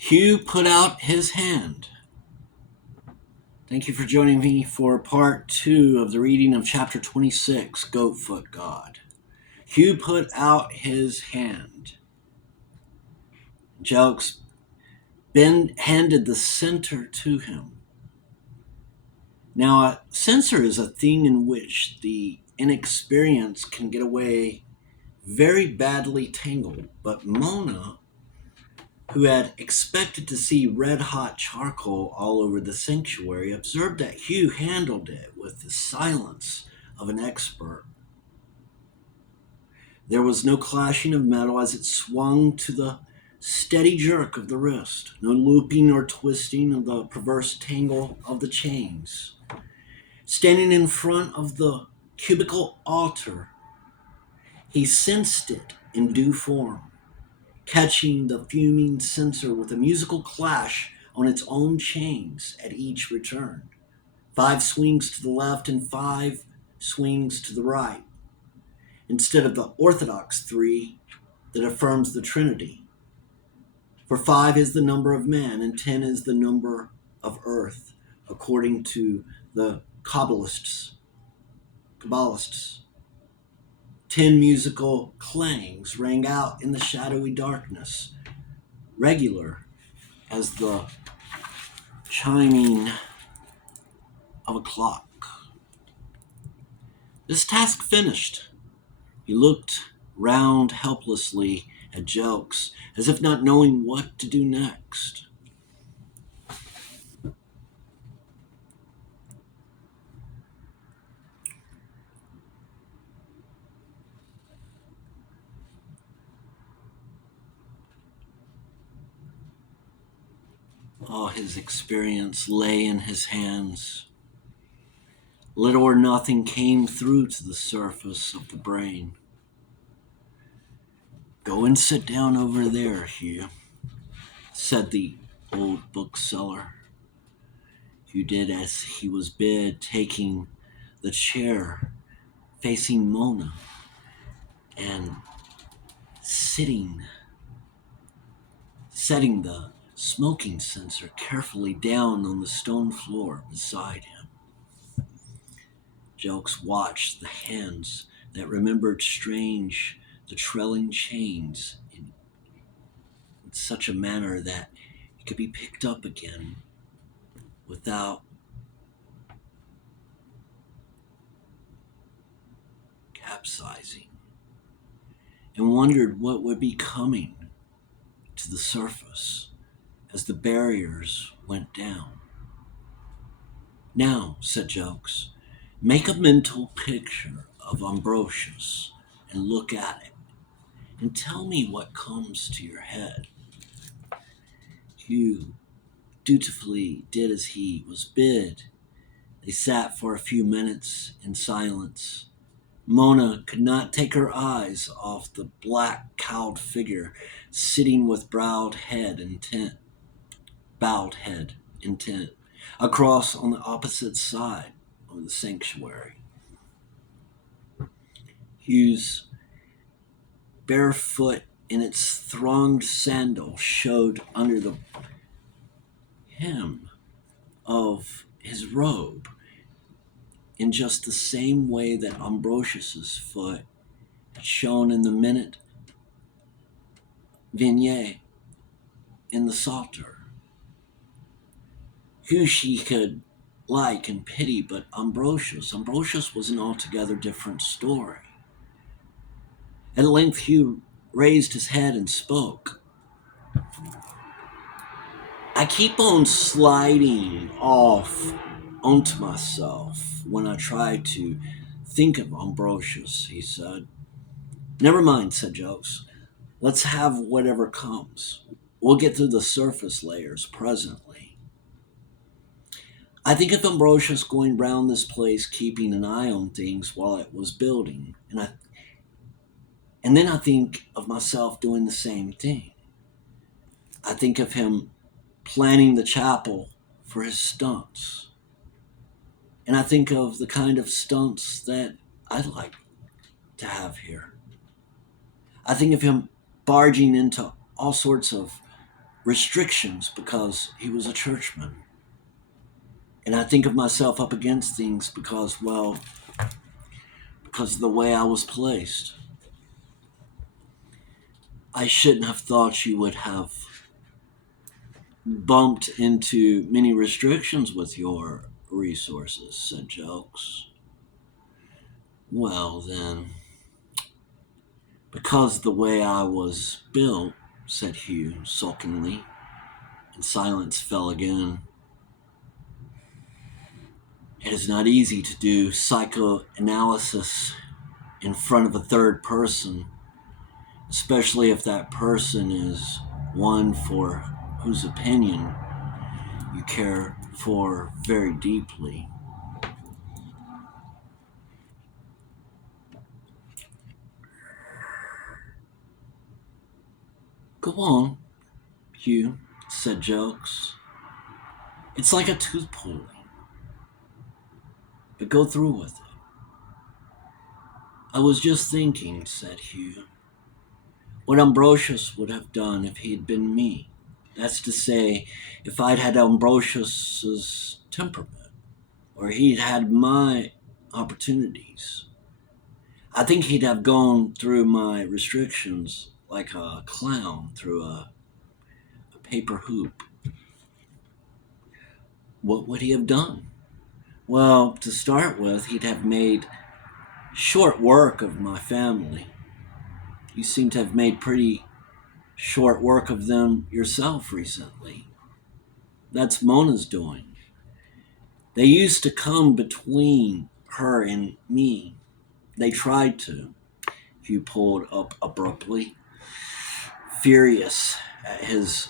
Hugh put out his hand. Thank you for joining me for part 2 of the reading of chapter 26, Goatfoot God. Hugh put out his hand. Jelks Ben handed the censer to him. Now, a censer is a thing in which the inexperienced can get away very badly tangled, but Mona, who had expected to see red-hot charcoal all over the sanctuary, observed that Hugh handled it with the silence of an expert. There was no clashing of metal as it swung to the steady jerk of the wrist, no looping or twisting of the perverse tangle of the chains. Standing in front of the cubical altar, he sensed it in due form, catching the fuming censer with a musical clash on its own chains at each return. 5 swings to the left and 5 swings to the right, instead of the orthodox 3 that affirms the Trinity. For 5 is the number of man and 10 is the number of earth, according to the Kabbalists. 10 musical clangs rang out in the shadowy darkness, regular as the chiming of a clock. This task finished, he looked round helplessly at Jelks, as if not knowing what to do next. All his experience lay in his hands. Little or nothing came through to the surface of the brain. "Go and sit down over there, Hugh," said the old bookseller. Hugh did as he was bid, taking the chair facing Mona and setting the smoking censer carefully down on the stone floor beside him. Jelks watched the hands that remembered strange the trailing chains in such a manner that it could be picked up again without capsizing, and wondered what would be coming to the surface as the barriers went down. "Now," said Jelks, "make a mental picture of Ambrosius and look at it, and tell me what comes to your head." Hugh dutifully did as he was bid. They sat for a few minutes in silence. Mona could not take her eyes off the black cowled figure sitting with bowed head intent, across on the opposite side of the sanctuary. Hugh's bare foot in its thronged sandal showed under the hem of his robe in just the same way that Ambrosius's foot had shown in the minute vignette in the Psalter. Who she could like and pity but Ambrosius. Ambrosius was an altogether different story. At length Hugh raised his head and spoke. "I keep on sliding off onto myself when I try to think of Ambrosius," he said. "Never mind," said Jelks. "Let's have whatever comes. We'll get through the surface layers presently. I think of Ambrosius going round this place keeping an eye on things while it was building, and then I think of myself doing the same thing. I think of him planning the chapel for his stunts, and I think of the kind of stunts that I'd like to have here. I think of him barging into all sorts of restrictions because he was a churchman. And I think of myself up against things because, well, because of the way I was placed. I shouldn't have thought you would have bumped into many restrictions with your resources, said Jokes. Well, then, because the way I was built, said Hugh sulkily, and silence fell again. It is not easy to do psychoanalysis in front of a third person, especially if that person is one for whose opinion you care for very deeply. Go on, Hugh, said Jokes. It's like a tooth pulling, but go through with it. I was just thinking, said Hugh, what Ambrosius would have done if he'd been me. That's to say, if I'd had Ambrosius's temperament, or he'd had my opportunities. I think he'd have gone through my restrictions like a clown through a paper hoop. What would he have done? Well, to start with, he'd have made short work of my family. You seem to have made pretty short work of them yourself recently. That's Mona's doing. They used to come between her and me. They tried to. Hugh pulled up abruptly, furious at his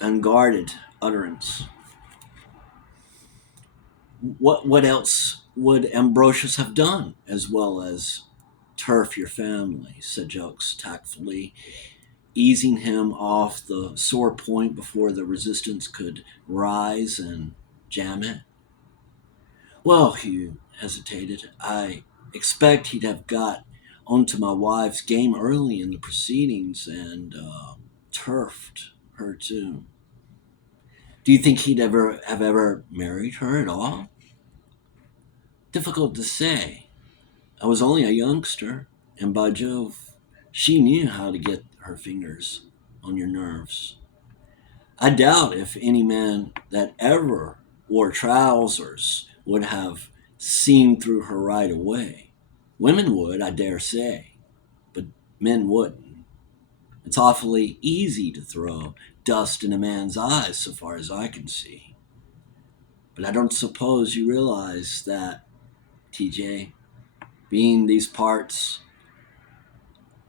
unguarded utterance. What else would Ambrosius have done as well as turf your family, said Jokes tactfully, easing him off the sore point before the resistance could rise and jam it. Well, Hugh hesitated. I expect he'd have got onto my wife's game early in the proceedings and turfed her too. Do you think he'd ever married her at all? Difficult to say. I was only a youngster, and by Jove, she knew how to get her fingers on your nerves. I doubt if any man that ever wore trousers would have seen through her right away. Women would, I dare say, but men wouldn't. It's awfully easy to throw dust in a man's eyes, so far as I can see. But I don't suppose you realize that, TJ, being these parts,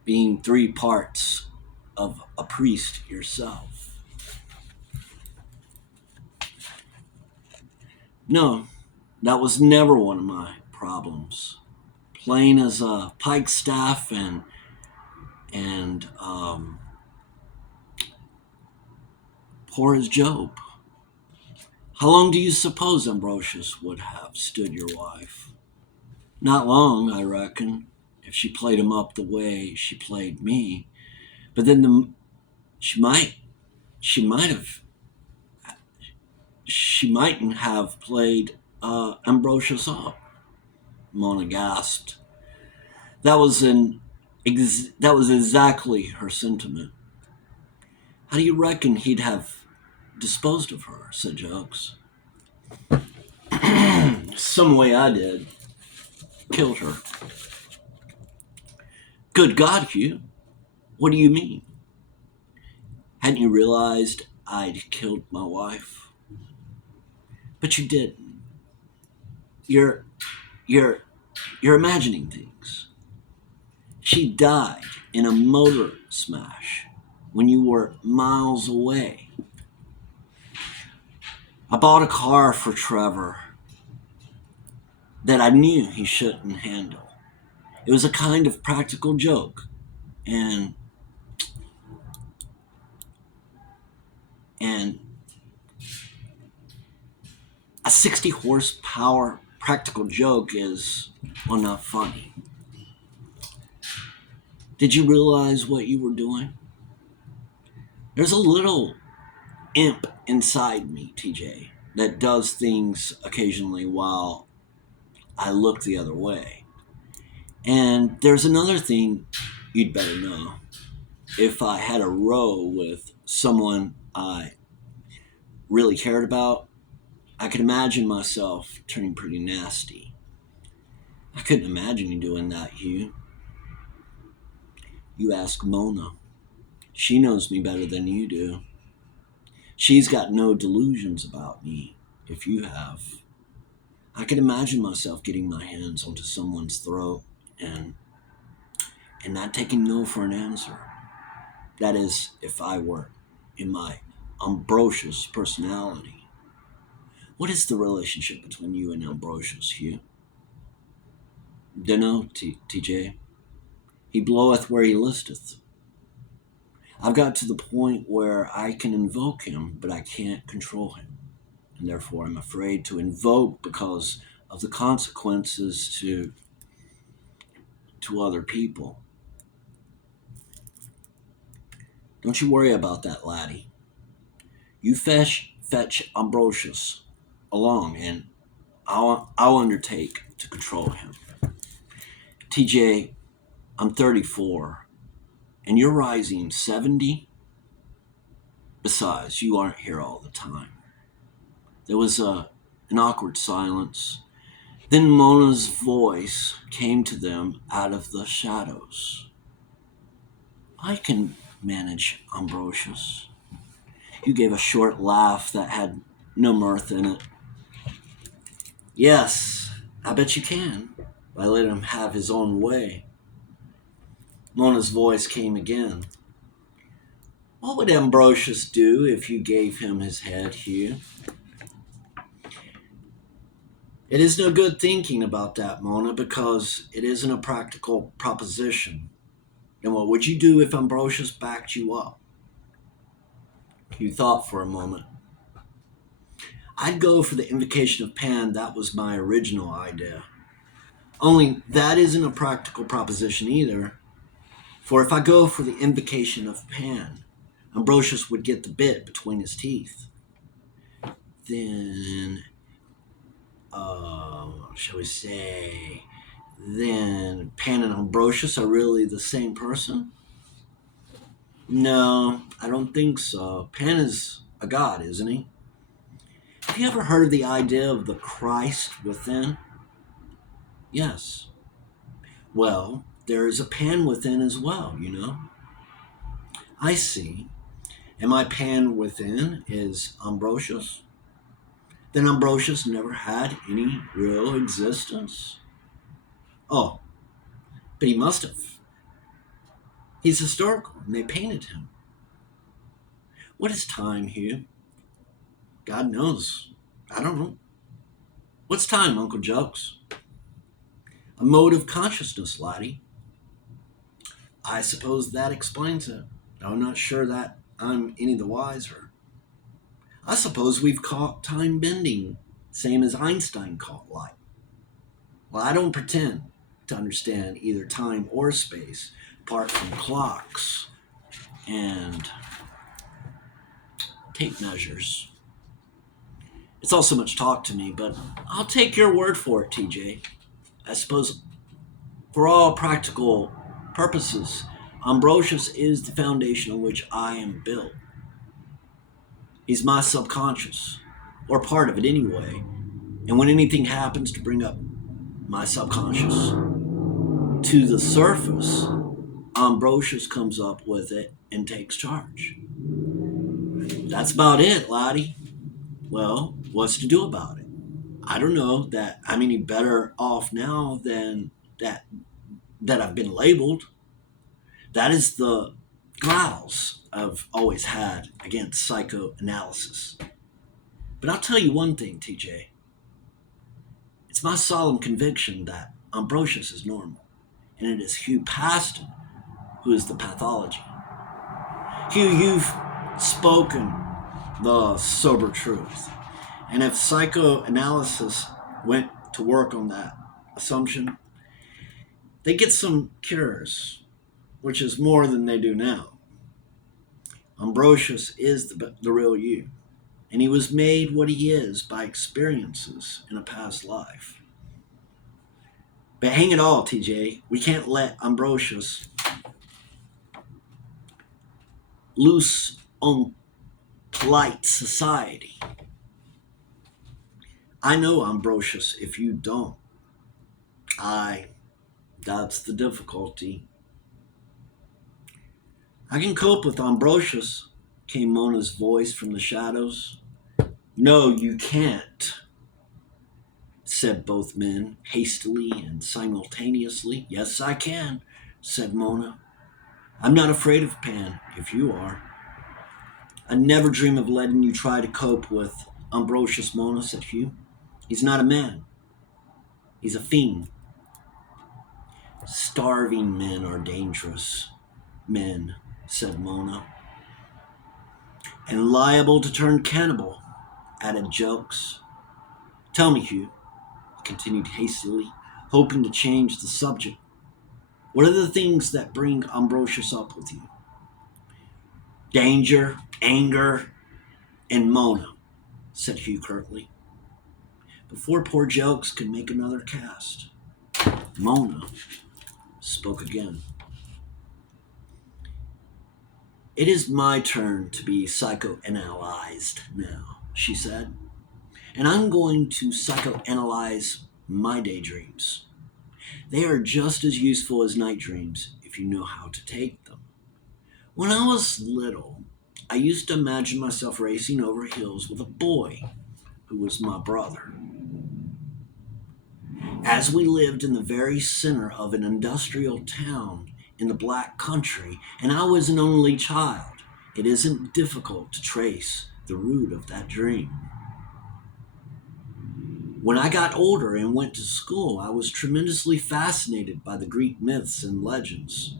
being three parts of a priest yourself. No, that was never one of my problems. Plain as a pike staff and poor as Job. How long do you suppose Ambrosius would have stood your wife? Not long, I reckon, if she played him up the way she played me. But then she might she might have she mightn't have played Ambrosius up. Mona gasped. That was that was exactly her sentiment. How do you reckon he'd have disposed of her? Said Jokes. Some way I did. Killed her. Good God, Hugh. What do you mean? Hadn't you realized I'd killed my wife? But you didn't. You're you're you're imagining things. She died in a motor smash when you were miles away. I bought a car for Trevor that I knew he shouldn't handle. It was a kind of practical joke, and and a 60 horsepower practical joke is, well, not funny. Did you realize what you were doing? There's a little imp inside me, TJ, that does things occasionally while I look the other way. And there's another thing you'd better know. If I had a row with someone I really cared about, I could imagine myself turning pretty nasty. I couldn't imagine you doing that, Hugh. You ask Mona. She knows me better than you do. She's got no delusions about me, if you have. I could imagine myself getting my hands onto someone's throat and not taking no for an answer. That is, if I were in my Ambrosius personality. What is the relationship between you and Ambrosius, Hugh? Dunno, TJ. He bloweth where he listeth. I've got to the point where I can invoke him, but I can't control him. And therefore I'm afraid to invoke because of the consequences to other people. Don't you worry about that, laddie. You fetch Ambrosius along, and I'll undertake to control him. TJ, I'm 34, and you're rising 70. Besides, you aren't here all the time. There was an awkward silence. Then Mona's voice came to them out of the shadows. I can manage Ambrosius. You gave a short laugh that had no mirth in it. Yes, I bet you can. I let him have his own way. Mona's voice came again. What would Ambrosius do if you gave him his head, Hugh? It is no good thinking about that, Mona, because it isn't a practical proposition. And what would you do if Ambrosius backed you up? You thought for a moment. I'd go for the invocation of Pan. That was my original idea. Only that isn't a practical proposition either. For if I go for the invocation of Pan, Ambrosius would get the bit between his teeth. Then, shall we say, then Pan and Ambrosius are really the same person? No, I don't think so. Pan is a god, isn't he? Have you ever heard of the idea of the Christ within? Yes. Well, there is a Pan within as well, you know. I see. And my Pan within is Ambrosius? Then Ambrosius never had any real existence? Oh, but he must have. He's historical, and they painted him. What is time, Hugh? God knows. I don't know. What's time, Uncle Jokes? A mode of consciousness, laddie. I suppose that explains it. I'm not sure that I'm any the wiser. I suppose we've caught time bending, same as Einstein caught light. Well, I don't pretend to understand either time or space, apart from clocks and tape measures. It's all so much talk to me, but I'll take your word for it, TJ. I suppose for all practical purposes, Ambrosius is the foundation on which I am built. He's my subconscious, or part of it anyway, and when anything happens to bring up my subconscious to the surface, Ambrosius comes up with it and takes charge. That's about it, laddie. Well, what's to do about it? I don't know that I'm any better off now than that I've been labeled. That is the grouse I've always had against psychoanalysis. But I'll tell you one thing, TJ. It's my solemn conviction that Ambrosius is normal, and it is Hugh Paston who is the pathology. Hugh, you've spoken the sober truth. And if psychoanalysis went to work on that assumption, they get some cures, which is more than they do now. Ambrosius is the real you, and he was made what he is by experiences in a past life. But hang it all, TJ, we can't let Ambrosius loose on polite society. I know Ambrosius if you don't. I, that's the difficulty. I can cope with Ambrosius, came Mona's voice from the shadows. No, you can't, said both men, hastily and simultaneously. Yes, I can, said Mona. I'm not afraid of Pan, if you are. I never dream of letting you try to cope with Ambrosius, Mona, said Hugh. He's not a man. He's a fiend. Starving men are dangerous men, said Mona. And liable to turn cannibal, added Jokes. Tell me, Hugh, he continued hastily, hoping to change the subject. What are the things that bring Ambrosius up with you? Danger, anger, and Mona, said Hugh curtly. Before poor Jokes could make another cast, Mona spoke again. It is my turn to be psychoanalyzed now, she said, and I'm going to psychoanalyze my daydreams. They are just as useful as night dreams if you know how to take them. When I was little, I used to imagine myself racing over hills with a boy who was my brother. As we lived in the very center of an industrial town in the Black Country, and I was an only child, it isn't difficult to trace the root of that dream. When I got older and went to school, I was tremendously fascinated by the Greek myths and legends.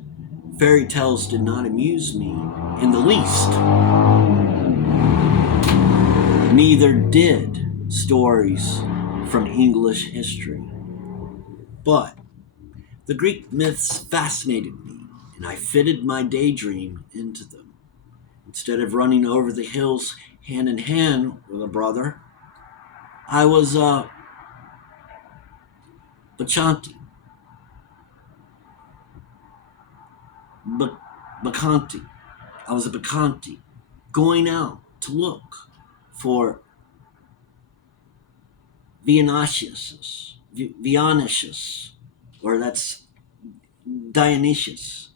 Fairy tales did not amuse me in the least. Neither did stories from English history. But the Greek myths fascinated me, and I fitted my daydream into them. Instead of running over the hills hand in hand with a brother, I was a Bacchanti. Bacchanti. I was a Bacchanti, going out to look for Dionysius, or that's Dionysos.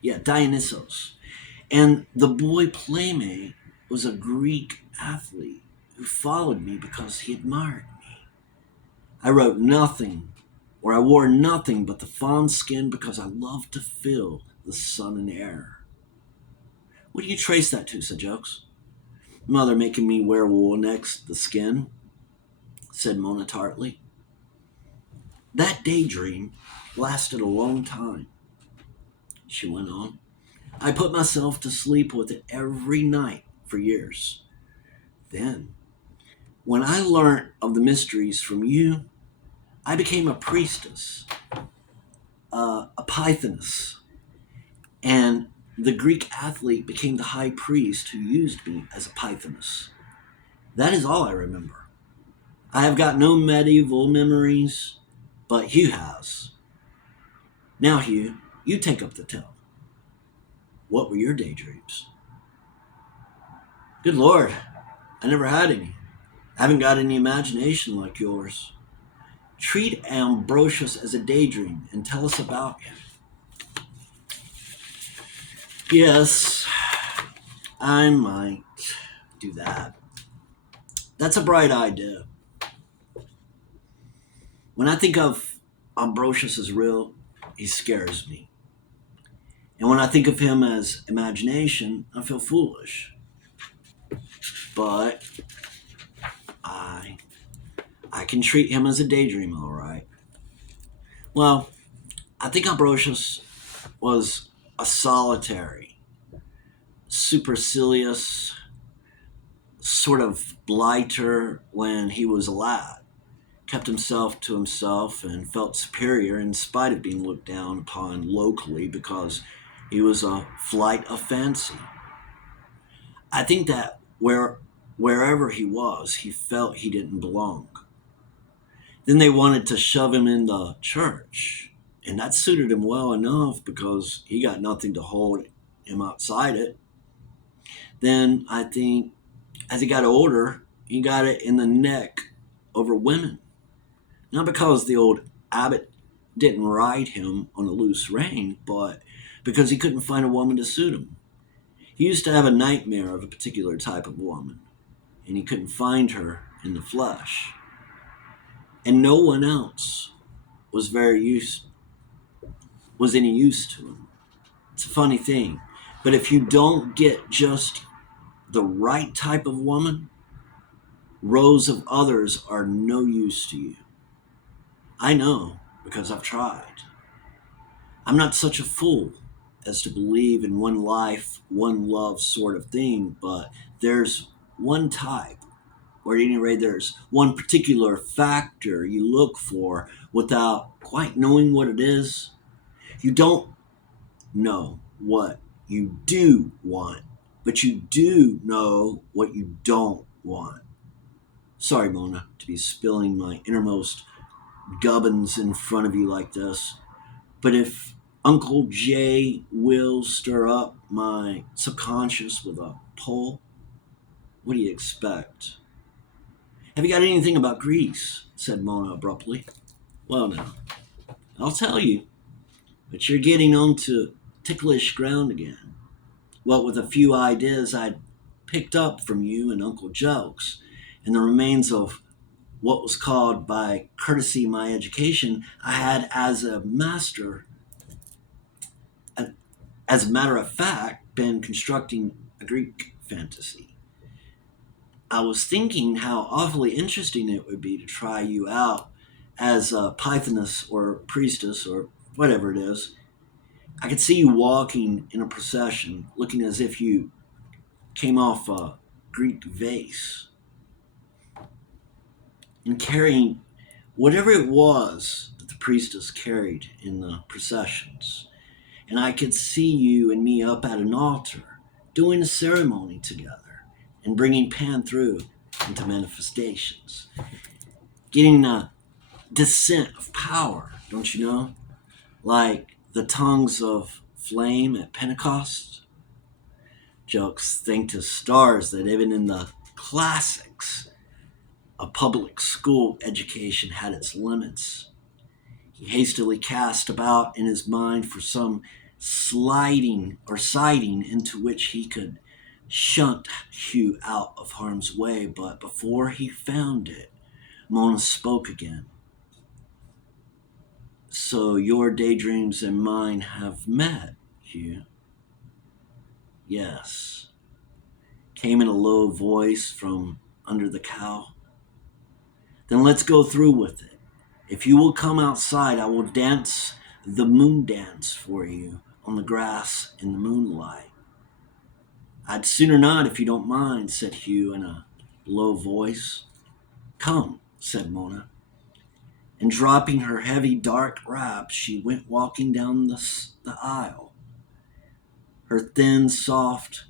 Yeah, Dionysos. And the boy playmate was a Greek athlete who followed me because he admired me. I wrote nothing, or I wore nothing but the fawn skin because I loved to feel the sun and air. What do you trace that to, said Jokes? Mother making me wear wool next the skin, said Mona tartly. That daydream lasted a long time, she went on. I put myself to sleep with it every night for years. Then, when I learnt of the mysteries from you, I became a priestess, a pythoness, and the Greek athlete became the high priest who used me as a pythoness. That is all I remember. I have got no medieval memories, but Hugh has. Now, Hugh, you take up the tell. What were your daydreams? Good Lord, I never had any. I haven't got any imagination like yours. Treat Ambrosius as a daydream and tell us about him. Yes, I might do that. That's a bright idea. When I think of Ambrosius as real, he scares me. And when I think of him as imagination, I feel foolish. But I can treat him as a daydream, all right. Well, I think Ambrosius was a solitary, supercilious, sort of blighter when he was a lad. Kept himself to himself and felt superior in spite of being looked down upon locally because He was a flight of fancy. I think that wherever he was, he felt he didn't belong. Then they wanted to shove him in the church, and that suited him well enough because he got nothing to hold him outside it. Then I think as he got older, he got it in the neck over women. Not because the old abbot didn't ride him on a loose rein, but because he couldn't find a woman to suit him. He used to have a nightmare of a particular type of woman, and he couldn't find her in the flesh. And no one else was was any use to him. It's a funny thing. But if you don't get just the right type of woman, rows of others are no use to you. I know because I've tried. I'm not such a fool as to believe in one life, one love sort of thing, but there's one type, or at any rate, there's one particular factor you look for without quite knowing what it is. You don't know what you do want, but you do know what you don't want. Sorry, Mona, to be spilling my innermost gubbins in front of you like this, but if Uncle Jay will stir up my subconscious with a pull, what do you expect? Have you got anything about Greece? Said Mona abruptly. Well, now, I'll tell you, but you're getting onto ticklish ground again. What with a few ideas I'd picked up from you and Uncle Jokes, and the remains of what was called by courtesy my education I had as a master, as a matter of fact, been constructing a Greek fantasy. I was thinking how awfully interesting it would be to try you out as a pythoness or priestess or whatever it is. I could see you walking in a procession, looking as if you came off a Greek vase and carrying whatever it was that the priestess carried in the processions. And I could see you and me up at an altar doing a ceremony together and bringing Pan through into manifestations, getting a descent of power, don't you know? Like the tongues of flame at Pentecost. Jokes think to stars that even in the classics, a public school education had its limits. He hastily cast about in his mind for some sliding or siding into which he could shunt Hugh out of harm's way, but before he found it, Mona spoke again. So your daydreams and mine have met, Hugh? Yes. Came in a low voice from under the cow. Then let's go through with it. If you will come outside, I will dance the moon dance for you on the grass in the moonlight. I'd sooner not, if you don't mind, said Hugh in a low voice. Come, said Mona, and dropping her heavy dark wraps, she went walking down the aisle, her thin, soft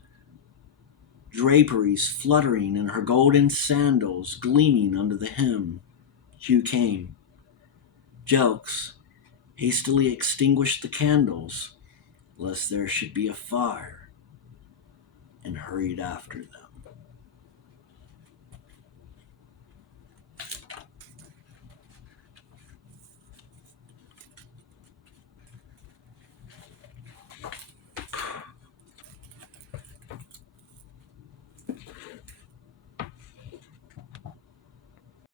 draperies fluttering and her golden sandals gleaming under the hem. Hugh came. Jokes hastily extinguished the candles, lest there should be a fire, and hurried after them.